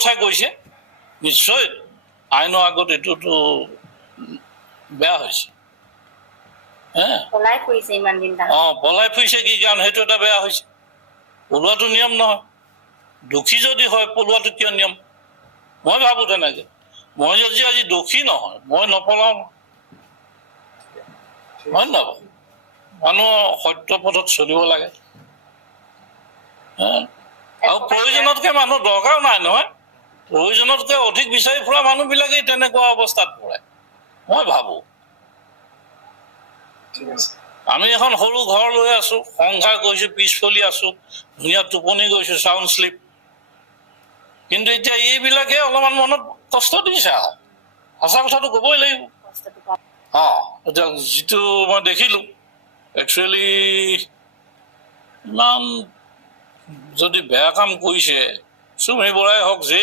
কথা কৈছে নিশ্চয় আইনৰ আগত এইটোতো বেয়া হৈছে পলাই ফুৰিছে ইমান দিন পলাই ফুৰিছে কি কাৰণ সেইটো এটা বেয়া হৈছে পলোৱাটো নিয়ম নহয় দোষী যদি হয় পলোৱাটো কিয় নিয়ম মই ভাবোঁ তেনেকৈ মই যদি আজি দোষী নহয় মই নপলাওঁ হয় নাভাবোঁ মানুহ সত্য পথত চলিব লাগে আৰু প্ৰয়োজনতকৈ মানুহ দৰকাৰ নাই নহয় প্ৰয়োজনতকৈ অধিক বিচাৰি ফুৰা মানুহবিলাকেই তেনেকুৱা অৱস্থাত পৰে মই ভাবোঁ আমি এখন সৰু ঘৰ লৈ আছো সংসাৰ কৰিছো পিছ চলি আছো ধুনীয়া টোপনি গৈছো চাউণ্ড শ্লিপ কিন্তু এতিয়া এইবিলাকে অলপমান মনত কষ্ট দিছে আৰু সঁচা কথাটো ক'বই লাগিব এতিয়া যিটো মই দেখিলোঁ একচুৱেলি ইমান যদি বেয়া কাম কৰিছে চুমি বৰাই হওক যে